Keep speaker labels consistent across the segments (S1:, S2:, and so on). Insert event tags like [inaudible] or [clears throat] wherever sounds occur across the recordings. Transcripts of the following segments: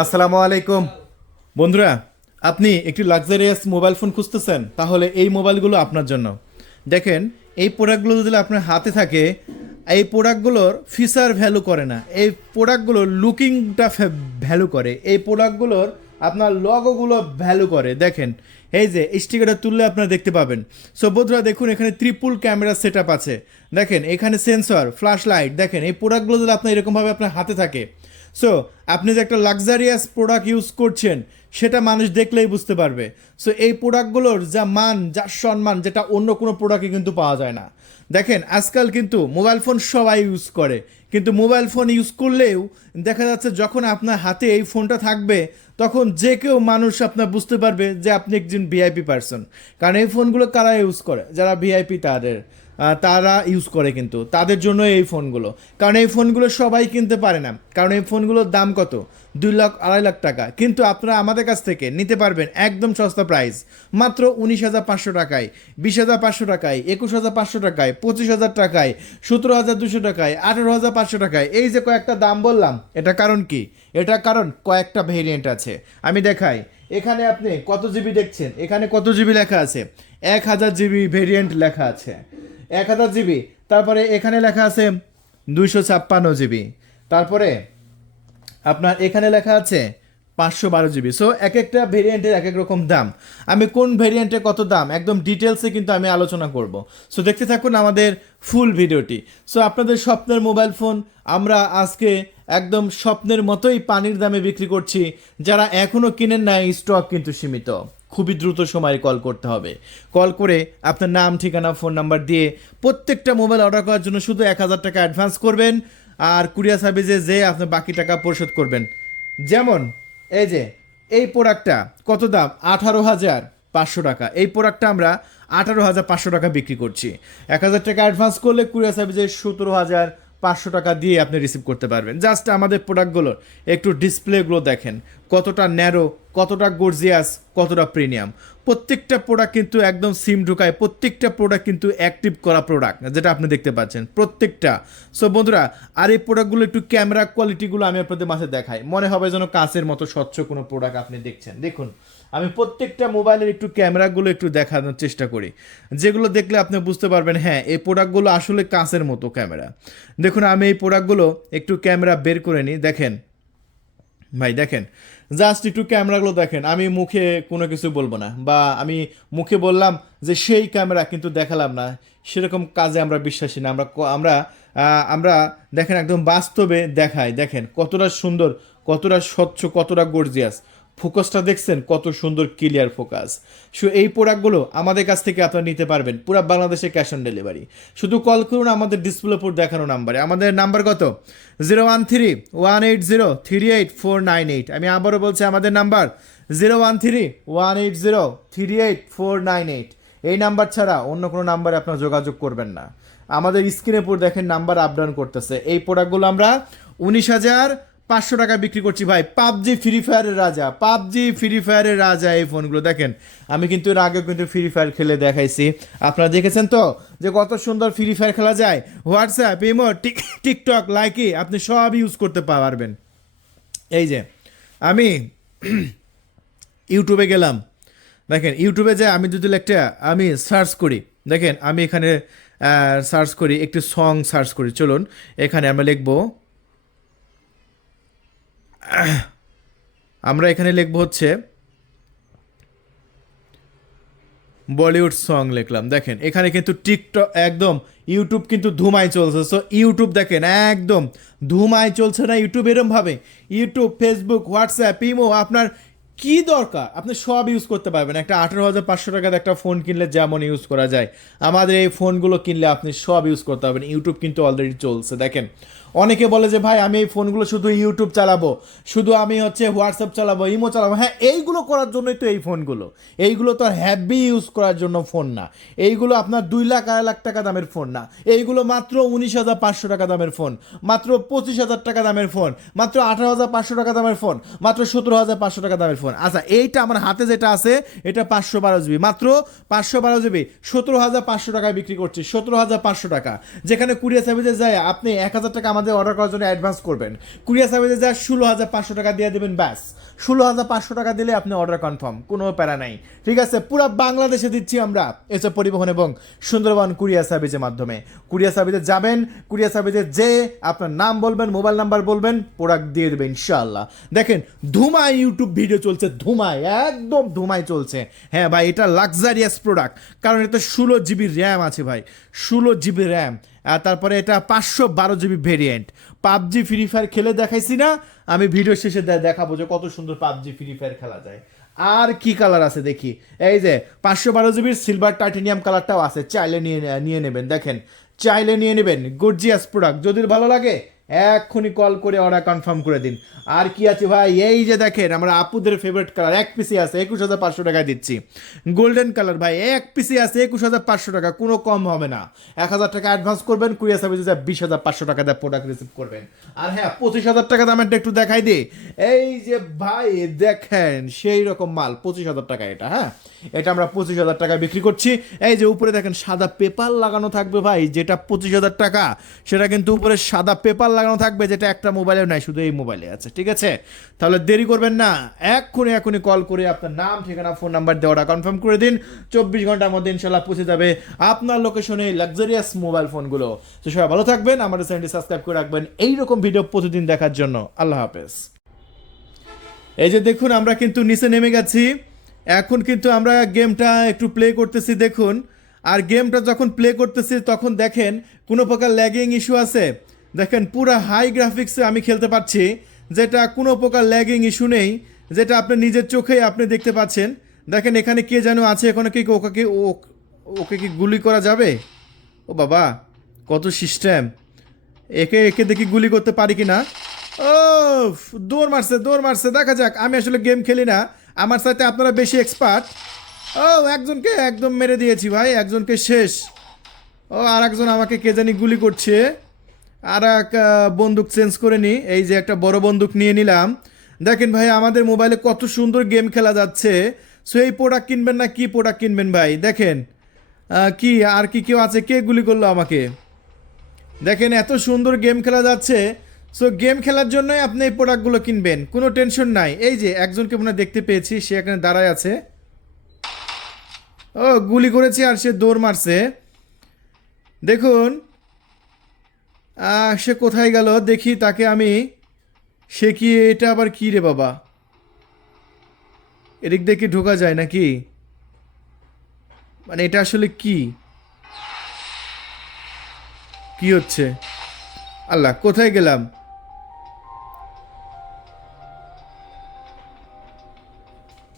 S1: আসসালামু আলাইকুম। বন্ধুরা, আপনি একটি লাক্সারিয়াস মোবাইল ফোন খুঁজতেছেন, তাহলে এই মোবাইলগুলো আপনার জন্য। দেখেন, এই প্রোডাক্টগুলো যদি আপনার হাতে থাকে, এই প্রোডাক্টগুলোর ফিচার ভ্যালু করে না। এই প্রোডাক্টগুলোর লুকিংটা ভ্যালু করে। এই প্রোডাক্টগুলোর আপনার লগোগুলো ভ্যালু করে। দেখেন, এই যে স্টিকারটা তুললে আপনারা দেখতে পাবেন। সো দেখুন, এখানে ত্রিপুল ক্যামেরা সেট আছে। দেখেন, এখানে সেন্সর ফ্ল্যাশ লাইট দেখেন, এই প্রোডাক্টগুলো যদি আপনার এরকমভাবে আপনার হাতে থাকে সো আপনি যে একটা লাক্সারিয়াস প্রোডাক্ট ইউজ করছেন, সেটা মানুষ দেখলেই বুঝতে পারবে। সো এই প্রোডাক্টগুলোর যা মান, যা সম্মান, যেটা অন্য কোনো প্রোডাক্টে কিন্তু পাওয়া যায় না। দেখেন, আজকাল কিন্তু মোবাইল ফোন সবাই ইউজ করে। কিন্তু মোবাইল ফোন ইউজ করলেও দেখা যাচ্ছে যখন আপনার হাতে এই ফোনটা থাকবে, তখন যে কেউ মানুষ আপনার বুঝতে পারবে যে আপনি একজন ভিআইপি পার্সন কারণ এই ফোনগুলো কারা ইউজ করে? যারা ভিআইপি তাদের। তারা ইউজ করে কিন্তু। তাদের জন্য এই ফোনগুলো। কারণ এই ফোনগুলো সবাই কিনতে পারে না। কারণ এই ফোনগুলোর দাম কত? দুই লাখ, আড়াই লাখ টাকা। কিন্তু আপনারা আমাদের কাছ থেকে নিতে পারবেন একদম সস্তা প্রাইস মাত্র উনিশ হাজার পাঁচশো টাকায়, বিশ হাজার পাঁচশো টাকায়, একুশ হাজার পাঁচশো টাকায়, পঁচিশ হাজার টাকায়, সতেরো হাজার দুশো টাকায়, আঠেরো হাজার পাঁচশো টাকায়। এই যে কয়েকটা দাম বললাম, এটা কারণ কি? এটা কারণ কয়েকটা ভেরিয়েন্ট আছে। আমি দেখাই। এখানে আপনি কত জিবি দেখছেন? এখানে কত জিবি লেখা আছে? এক হাজার জিবি ভেরিয়েন্ট লেখা আছে। এক হাজার জিবি। তারপরে এখানে লেখা আছে দুইশো ছাপ্পান্ন জিবি। তারপরে আপনার এখানে লেখা আছে পাঁচশো বারো জিবি। সো এক একটা ভেরিয়েন্টের এক এক রকম দাম। আমি কোন ভেরিয়েন্টে কত দাম, একদম ডিটেলসে কিন্তু আমি আলোচনা করব। সো দেখতে থাকুন আমাদের ফুল ভিডিওটি সো আপনাদের স্বপ্নের মোবাইল ফোন আমরা আজকে একদম স্বপ্নের মতোই পানির দামে বিক্রি করছি। যারা এখনও কিনেন নাই স্টক কিন্তু সীমিত। খুবই দ্রুত সময়ে কল করতে হবে। কল করে আপনার নাম, ঠিকানা, ফোন নাম্বার দিয়ে প্রত্যেকটা মোবাইল অর্ডার করার জন্য শুধু এক হাজার টাকা অ্যাডভান্স করবেন আর কুরিয়ার সার্ভিসে যে আপনি বাকি টাকা পরিশোধ করবেন। যেমন, এই যে, এই প্রোডাক্টটা কত দাম? আঠারো হাজার পাঁচশো টাকা। এই প্রোডাক্টটা আমরা আঠারো হাজার পাঁচশো টাকা বিক্রি করছি। এক হাজার টাকা অ্যাডভান্স করলে কুরিয়ার সার্ভিসে সতেরো হাজার পাঁচশো টাকা দিয়ে আপনি রিসিভ করতে পারবেন। জাস্ট আমাদের প্রোডাক্টগুলোর একটু ডিসপ্লেগুলো দেখেন। কতটা ন্যারো কতটা গর্জিয়াস কতটা প্রিমিয়াম প্রত্যেকটা প্রোডাক্ট কিন্তু একদম সিম ঢুকায়, প্রত্যেকটা প্রোডাক্ট কিন্তু অ্যাক্টিভ করা প্রোডাক্ট যেটা আপনি দেখতে পাচ্ছেন, প্রত্যেকটা। সো বন্ধুরা, আর এই প্রোডাক্টগুলো একটু ক্যামেরা কোয়ালিটিগুলো আমি আপনাদের মাঝে দেখাই। মনে হবে যেন কাঁচের মতো স্বচ্ছ কোনো প্রোডাক্ট আপনি দেখছেন। দেখুন, আমি প্রত্যেকটা মোবাইলের একটু ক্যামেরাগুলো একটু দেখানোর চেষ্টা করি। যেগুলো দেখলে আপনি বুঝতে পারবেন হ্যাঁ এই প্রোডাক্টগুলো আসলে কাঁচের মতো ক্যামেরা দেখুন, আমি এই প্রোডাক্টগুলো একটু ক্যামেরা বের করে নিই। দেখেন, ভাই, দেখেন জাস্ট একটু ক্যামেরাগুলো দেখেন। আমি মুখে কোনো কিছু বলব না। বা আমি মুখে বললাম যে সেই ক্যামেরা কিন্তু দেখালাম না। সেরকম কাজে আমরা বিশ্বাসী না। আমরা আমরা আমরা দেখেন একদম বাস্তবে দেখাই। দেখেন কতটা সুন্দর, কতটা স্বচ্ছ, কতটা গর্জিয়াস ফোকাসটা দেখছেন, কত সুন্দর ক্লিয়ার ফোকাস সো এই প্রোডাক্টগুলো আমাদের কাছ থেকে আপনারা নিতে পারবেন, পুরো বাংলাদেশে ক্যাশ অন ডেলিভারি শুধু কল করুন আমাদের ডিসপ্লে উপর দেখানো নাম্বারে আমাদের নাম্বার কত? Zero one three one eight zero three eight four nine eight আমি আবারও বলছি, আমাদের number zero one three one eight zero three eight four nine eight এই নাম্বার ছাড়া অন্য কোনো নাম্বারে আপনার যোগাযোগ করবেন না। আমাদের স্ক্রিনের উপর দেখেন নাম্বার আপ ডাউন করতেছে। এই প্রোডাক্টগুলো আমরা উনিশ হাজার পাঁচশো টাকা বিক্রি করছি ভাই। পাবজি ফ্রি ফায়ারের রাজা, পাবজি ফ্রি ফায়ারের রাজা এই ফোনগুলো। দেখেন, আমি কিন্তু এর আগেও কিন্তু ফ্রি ফায়ার খেলে দেখাইছি। আপনারা দেখেছেন তো যে কত সুন্দর ফ্রি ফায়ার খেলা যায়? WhatsApp imo tik TikTok Likee আপনি সব ইউজ করতে পারবেন। এই যে, আমি [clears throat] ইউটিউবে গেলাম। দেখেন ইউটিউবে যে আমি যদি একটা, আমি সার্চ করি, দেখেন, আমি এখানে সার্চ করি, একটি সং সার্চ করি। চলুন, এখানে আমরা লিখব [clears throat] আমরা এখানে লিখব হচ্ছে বলিউড সং লিখলাম। দেখেন, এখানে কিন্তু টিকটক, একদম ইউটিউব কিন্তু ধুমায় চলছে। সো ইউটিউব দেখেন, একদম ধুমায় চলছে না ইউটিউব এরমভাবে। ইউটিউব ফেসবুক হোয়াটসঅ্যাপ ইমো আপনার কি দরকার? আপনি সব ইউজ করতে পারবেন। একটা আঠেরো হাজার পাঁচশো টাকার একটা ফোন কিনলে যেমন ইউজ করা যায়, আমাদের এই ফোনগুলো কিনলে আপনি সব ইউজ করতে পারবেন। ইউটিউব কিন্তু অলরেডি চলছে। দেখেন অনেকে বলে যে, ভাই, আমি এই ফোনগুলো শুধু ইউটিউব চালাবো, শুধু আমি হচ্ছে হোয়াটসঅ্যাপ চালাবো ইমো চালাবো। হ্যাঁ এইগুলো করার জন্যই তো এই ফোনগুলো। এইগুলো তো হ্যাভি ইউজ করার জন্য ফোন না। এইগুলো আপনার দুই লাখ, আড়াই লাখ টাকা দামের ফোন না। এইগুলো মাত্র উনিশ হাজার পাঁচশো টাকা দামের ফোন, মাত্র পঁচিশ হাজার টাকা দামের ফোন, মাত্র আঠারো হাজার পাঁচশো টাকা দামের ফোন, মাত্র সতেরো হাজার পাঁচশো টাকা দামের ফোন। আচ্ছা এইটা আমার হাতে যেটা আছে, এটা পাঁচশো বারো জিবি মাত্র পাঁচশো বারো জিবি সতেরো হাজার পাঁচশো টাকায় বিক্রি করছি, সতেরো হাজার পাঁচশো টাকা। যেখানে কুরিয়ার সার্ভিসে যায়, আপনি এক হাজার টাকা আমাদের আমাদের অর্ডার করার জন্য অ্যাডভান্স করবেন। কুরিয়ার সার্ভিসে যা ষোলো হাজার পাঁচশো টাকা দিয়ে দেবেন, ব্যাস। ষোলো হাজার পাঁচশো টাকা দিলে আপনি অর্ডার কনফার্ম কোনো প্যারা নাই। ঠিক আছে, পুরো বাংলাদেশে দিচ্ছি আমরা এসব পরিবহন এবং সুন্দরবন কুরিয়ার সার্ভিসের মাধ্যমে। কুরিয়ার সার্ভিসে যাবেন কুরিয়ার সার্ভিসে যে আপনার নাম বলবেন মোবাইল নাম্বার বলবেন প্রোডাক্ট দিয়ে দেবেন ইনশাআল্লাহ। দেখেন, ধুমায় ইউটিউব ভিডিও চলছে, ধুমায়, একদম ধুমায় চলছে। হ্যাঁ ভাই, এটা লাক্সারিয়াস প্রোডাক্ট কারণ এটা ষোলো জিবি র্যাম আছে ভাই, ষোলো জিবি র্যাম তারপরে এটা পাঁচশো বারো GB variant PUBG free fire খেলে দেখাইছি না, আমি ভিডিও শেষে দেখাবো যে কত সুন্দর পাবজি ফ্রি ফায়ার খেলা যায়। আর কি কালার আছে দেখি? এই যে, পাঁচশো বারো জিবির সিলভার টাইটেনিয়াম কালারটাও আছে, চাইলে নিয়ে নিয়ে নেবেন। দেখেন, চাইলে নিয়ে নেবেন। গর্জিয়াস প্রোডাক্ট যদি ভালো লাগে এক্ষুনি কল করে অর্ডার কনফার্ম করে দিন। আর কি আছে ভাই? এই যে দেখেন, আমরা আপুদের ফেভারিট কালার এক পিসি আছে, একুশ হাজার পাঁচশো টাকায় দিচ্ছি। গোল্ডেন কালার ভাই, এক পিসি আছে, একুশ হাজার পাঁচশো টাকা, কোনো কম হবে না। এক হাজার টাকা অ্যাডভান্স করবেন, কুরিয়ার সার্ভিসে বিশ হাজার পাঁচশো টাকা দিয়ে প্রোডাক্ট রিসিভ করবেন। আর হ্যাঁ পঁচিশ হাজার টাকা দামেরটা একটু দেখাই দিই এই যে ভাই, দেখেন সেই রকম মাল, পঁচিশ হাজার টাকা এটা হ্যাঁ? এটা আমরা পঁচিশ হাজার টাকা বিক্রি করছি। এই যে উপরে দেখেন, সাদা পেপার লাগানো থাকবে ভাই, যেটা পঁচিশ হাজার টাকা, সেটা কিন্তু উপরে সাদা পেপার লাগানো থাকবে যেটা একটা মোবাইলেও নাই, শুধু এই মোবাইলে আছে, ঠিক আছে? তাহলে দেরি করবেন না, এক্ষুনি এখনই কল করে আপনার নাম, ঠিকানা ফোন নাম্বার দেওয়াটা কনফার্ম করে দিন, চব্বিশ ঘণ্টার মধ্যে ইনশাল্লাহ পৌঁছে যাবে আপনার লোকেশনে লাক্সারিয়াস মোবাইল ফোনগুলো তো সবাই ভালো থাকবেন, আমাদের চ্যানেলটি সাবস্ক্রাইব করে রাখবেন, এইরকম ভিডিও প্রতিদিন দেখার জন্য। আল্লাহ হাফেজ। এই যে দেখুন, আমরা কিন্তু নিচে নেমে গেছি। এখন কিন্তু আমরা গেমটা একটু প্লে করতেছি, দেখুন। আর গেমটা যখন প্লে করতেছি, তখন দেখেন কোনো প্রকার ল্যাগিং ইস্যু আছে। দেখেন, পুরো হাই গ্রাফিক্সে আমি খেলতে পারছি, যেটা কোনো প্রকার ল্যাগিং ইস্যু নেই, যেটা আপনি নিজের চোখেই আপনি দেখতে পাচ্ছেন। দেখেন, এখানে কে যেন আছে, এখানে কি ওকে কি ওকে কি গুলি করা যাবে? ও বাবা, কত সিস্টেম একে একে দেখি গুলি করতে পারি কি না ও দৌড় মারছে দৌড় মারছে। দেখা যাক, আমি আসলে গেম খেলি না। আমার সাথে আপনারা বেশি এক্সপার্ট ও, একজনকে একদম মেরে দিয়েছি ভাই, একজনকে শেষ। ও আর একজন আমাকে কে জানি গুলি করছে। আর এক বন্দুক চেঞ্জ করে নিই এই যে একটা বড় বন্দুক নিয়ে নিলাম। দেখেন ভাই, আমাদের মোবাইলে কত সুন্দর গেম খেলা যাচ্ছে। সো এই প্রোডাক্ট কিনবেন না, কি প্রোডাক্ট কিনবেন ভাই? দেখেন কি, আর কি কেউ আছে? কে গুলি করল আমাকে? দেখেন, এত সুন্দর গেম খেলা যাচ্ছে। সো গেম খেলার জন্যই আপনি এই প্রোডাক্টগুলো কিনবেন। কোনো টেনশন নাই। এই যে, একজনকে মনে দেখতে পেয়েছি, সে এখানে দাঁড়ায় আছে। ও, গুলি করেছে আর সে দৌড় মারছে। দেখুন সে কোথায় গেল? দেখি তাকে আমি। সে কি, এটা আবার কি রে বাবা? এদিক দিয়ে কি ঢোকা যায় নাকি? মানে এটা আসলে কি? কি হচ্ছে? আল্লাহ, কোথায় গেলাম?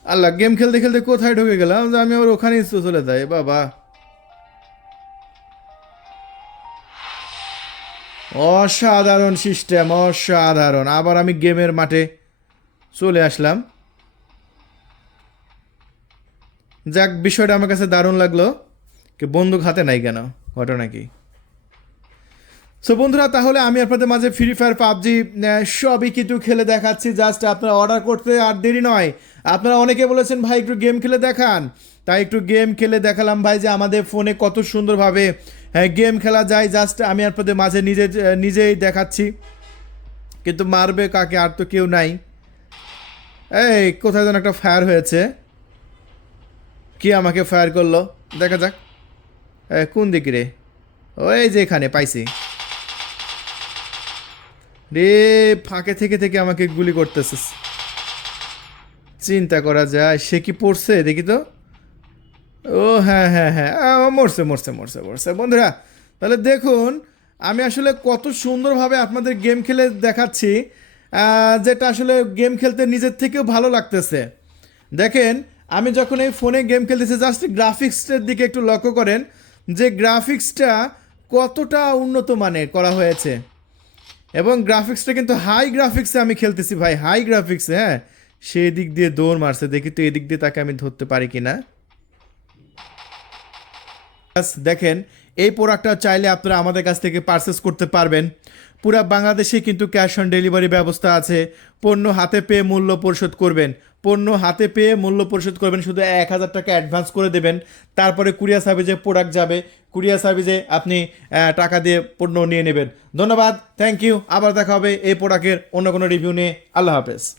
S1: আল্লাহ, গেম খেলতে খেলতে কোথায় ঢুকে গেলাম? আমি আবার ওখানেই চলে যাই, বাবা। অসাধারণ সিস্টেম, অসাধারণ। আবার আমি গেমের মাঠে চলে আসলাম। যাক, বিষয়টা আমার কাছে দারুণ লাগল। কি বন্দুক হাতে নাই কেন? ঘটনা কি? সো বন্ধুরা, তাহলে আমি আপনাদের মাঝে ফ্রি ফায়ার পাবজি সবই কিছু খেলে দেখাচ্ছি। জাস্ট আপনারা অর্ডার করতে আর দেরি নয়। আপনারা অনেকে বলেছেন, ভাই, একটু গেম খেলে দেখান। তাই একটু গেম খেলে দেখালাম, ভাই, যে আমাদের ফোনে কত সুন্দরভাবে গেম খেলা যায় জাস্ট আমি আর আপনাদের মাঝে নিজে, নিজেই দেখাচ্ছি। কিন্তু মারবে কাকে আর তো কেউ নাই। এই, কোথায় যেন একটা ফায়ার হয়েছে। কি আমাকে ফায়ার করল? দেখা যাক। কোন দিক রে? ওই যে এখানে, পাইছি। রে, ফাঁকে থেকে থেকে আমাকে গুলি করতেছে চিন্তা করা যায়, সে কি পড়ছে? দেখি তো। ও হ্যাঁ হ্যাঁ হ্যাঁ। মরছে মরছে মরছে মরছে। বন্ধুরা, তাহলে দেখুন, আমি আসলে কত সুন্দরভাবে আপনাদের গেম খেলে দেখাচ্ছি যেটা আসলে গেম খেলতে নিজের থেকেও ভালো লাগতেছে। দেখেন, আমি যখন এই ফোনে গেম খেলতেছি জাস্ট গ্রাফিক্সটার দিকে একটু লক্ষ্য করেন, যে গ্রাফিক্সটা কতটা উন্নত মানের করা হয়েছে। এবং গ্রাফিক্সটা কিন্তু হাই গ্রাফিক্সে আমি খেলতেছি ভাই হাই গ্রাফিক্সে হ্যাঁ। সেই দিক দিয়ে দৌড় মারছে, দেখি তো এদিক দিয়ে তাকে আমি ধরতে পারি কি না দেখেন, এই প্রোডাক্টটা চাইলে আপনারা আমাদের কাছ থেকে পারচেস করতে পারবেন। পুরা বাংলাদেশে কিন্তু ক্যাশ অন ডেলিভারি ব্যবস্থা আছে। পণ্য হাতে পেয়ে মূল্য পরিশোধ করবেন। পণ্য হাতে পেয়ে মূল্য পরিশোধ করবেন, শুধু এক হাজার টাকা অ্যাডভান্স করে দেবেন। তারপরে কুরিয়ার সার্ভিসে প্রোডাক্ট যাবে। কুরিয়ার সার্ভিসে আপনি টাকা দিয়ে পণ্য নিয়ে নেবেন। ধন্যবাদ থ্যাংক ইউ আবার দেখা হবে এই প্রোডাক্টের অন্য কোনো রিভিউ নিয়ে। আল্লাহ হাফেজ।